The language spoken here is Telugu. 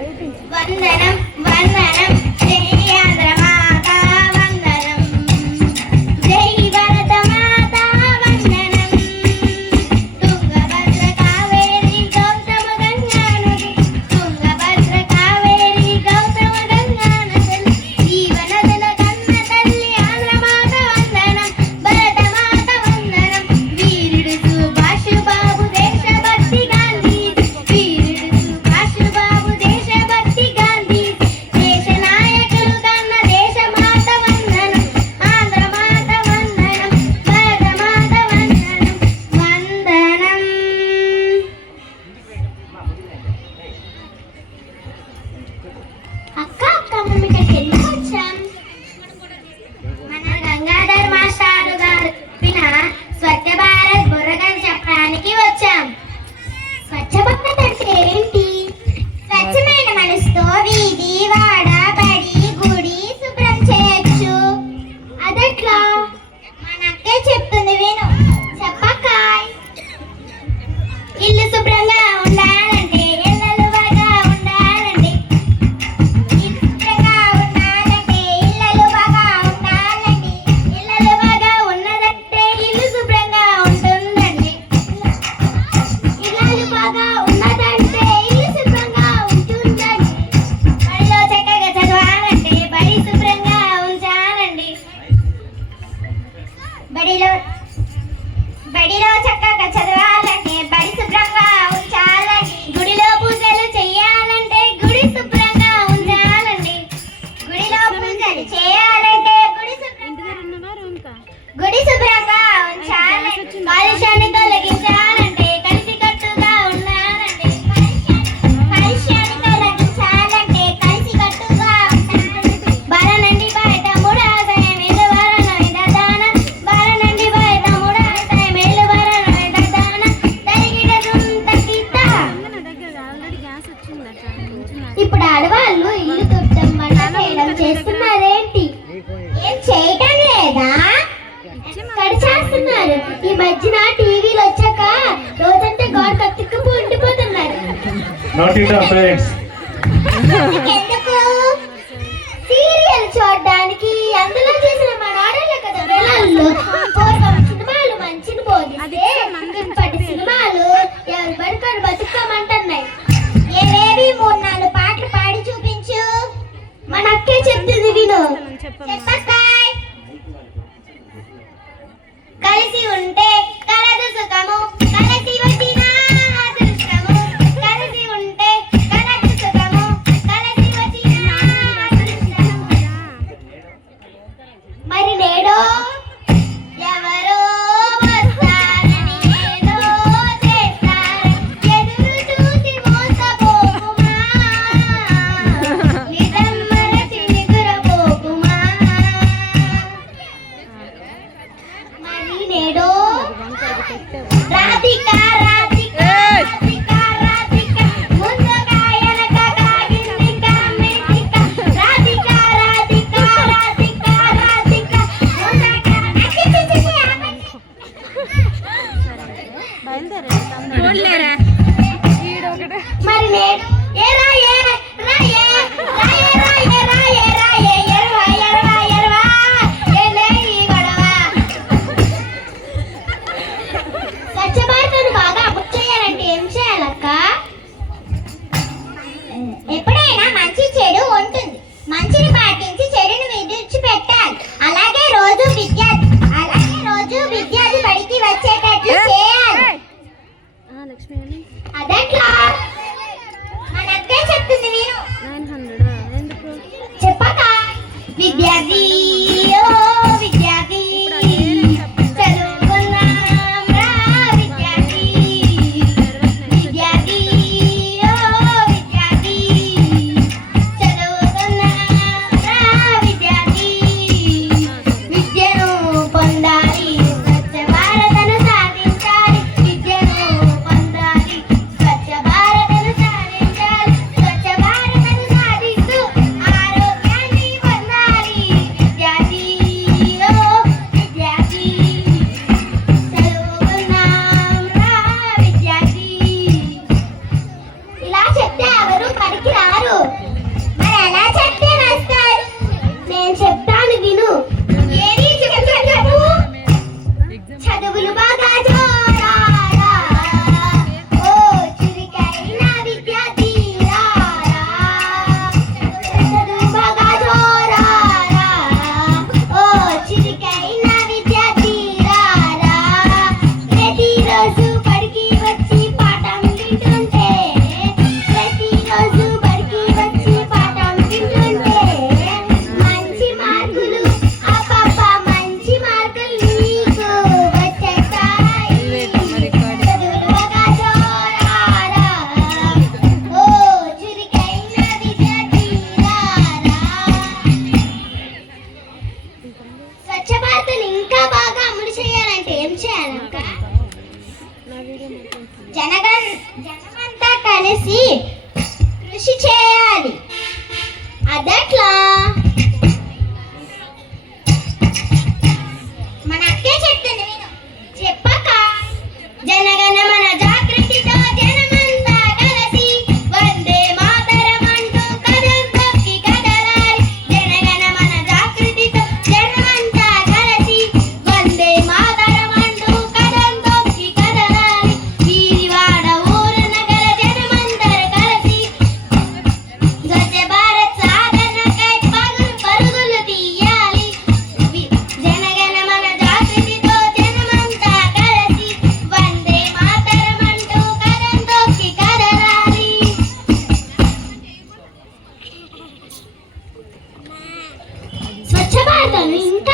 వందనం వందనం జై ఆంధ్ర మాత వందనం జై భరత మాత వందనం తుంగభద్ర కావేరి గౌతమ గంగా నది తుంగభద్ర కావేరి గౌతమ గంగా నది జీవనదుల కన్న తల్లి ఆంధ్ర మాత వందనం భరత మాత వందనం వీరుడు సుభాష్ బాబు దేశభక్తి గాంధీ వీరుడు సుభాష్ బాబు దేశభక్తి గాంధీ దేశ నాయకులు కన్న దేశ మాత వందనం ఆంధ్ర మాత వందనం భరత మాత వందనం వందనం. అక్క అక్క మనం ఇక్కడికి ఎందుకు వచ్చాం? మన గంగాధర్ మాస్టారు గారు చెప్పిన స్వచ్ఛ భారత్ బుర్రకథ చెప్పడానికి వచ్చాం. స్వచ్ఛ భారత్ అంటే ఏంటి? స్వచ్ఛమైన మనసుతో వీధి వాడ బడి గుడి శుభ్రం చేయొచ్చు. అదట్లా మన అక్కే చెప్తుంది విను. చెప్పక్కాయ్. ఇల్లు శుభ్రంగా ఉండాలంటే ఇళ్ళలుగా ఉండాలండి. ఇల్లు శుభ్రంగా ఉండాలంటే ఇళ్ళలుగా ఉండాలండి. ఇళ్ళలుగా ఉన్నదంటే ఇల్లు శుభ్రంగా ఉంటుందండి. ఇల్లు బాగా ఉన్నదంటే ఇల్లు శుభ్రంగా ఉంటుందండి. బడిలో చక్కగా చదవాలంటే బడి శుభ్రంగా ఉంచాలండి. బడిలో చక్కగా చదవాలంటే బడి శుభ్రంగా ఉంచాలండి. గుడిలో పూజలు చేయాలంటే గుడి శుభ్రంగా ఉంచాలండి. గుడిలో పూజలు చేయాలంటే గుడి శుభ్రంగా ఉంచాలండి. కాలుష్యాన్ని తొలగించాలంటే కలిసికట్టుగా ఉండాలండి. కాలుష్యాన్ని తొలగించాలంటే కలిసికట్టుగా ఉండాలండి. బాలనండి బయట మూడాశయ మేలువరణ విధాన బాలనండి బయట మూడాశయ మేలువరణ విధాన తరిగిట దుంతకిత. ఇప్పుడు ఆడవాళ్ళు ఇల్లు తుట్టం వంట చేయడం చేస్తున్నారేంటి? ఏం చేయటం లేదా? ఎక్కడ చేస్తున్నారు? ఈ మధ్యన టీవీలు వచ్చాక రోజంతా గోడ కత్తుకు ఉండిపోతున్నారు. ఎందుకు? సీరియల్ చూడడానికి. అందులో చేసిన మన ఆడలే కదా పిల్లలు. పూర్వం సినిమాలు మంచిని బోధిస్తే ఇప్పటి సినిమాలు ఎవరు పడుకొని బతుకోమంటున్నాయి. ఏవేవి 3-4 పాటలు పాడి చూపించు. మన అక్కే చెప్తుంది విను. చెప్పక్కాయ్. కలిసి ఉంటే కలదు సుఖము కలిసి వచ్చిన అదృష్టము. కలిసి ఉంటే కలదు సుఖము కలిసి వచ్చిన అదృష్టము. మరి నేడో ఎవరో వస్తారని ఏదో చేస్తారని ఎదురు చూసి మోసపోకుమా. నిజం మరచి నిదురపోకుమా. మరి నేడో రాధిక రాధిక రాధిక రాధిక ముందుగా వెనక కాగిందిక మెతిక. రాధిక రాధిక రాధిక రాధిక ముందుగా మరి నేడు ఏ రాయే రాయే రాయే రాయే రాయే రాయే ఎరవా ఎరవా ఎరవా ఏలే ఈ గొడవ. స్వచ్ఛ భారత్ను బాగా అమలు చేయాలంటే ఏం చేయాలక్క? ఎప్పుడైనా మంచి చెడు ఉంటుంది. మంచిని పాటించి చెడుని విడిచిపెట్టాలి. అలాగే రోజు విద్యార్థి బడికి వచ్చేటట్లు చేయాలి. అదట్లా మన అక్కే చెప్తుంది మీరు. చెప్పక విద్యార్థి ఓ విద్యార్థి చదువుకుందాం రా విద్యార్థి. విద్యార్థి ఓ విద్యార్థి చదువుకుందాం రా విద్యార్థి. విద్యను పొందాలి స్వచ్ఛ భారతను సాధించాలి. విద్యను పొందాలి స్వచ్ఛ భారతను సాధించాలి. స్వచ్ఛ భారతను సాధిస్తూ ఆరోగ్యాన్ని పొందాలి. మనిషి చే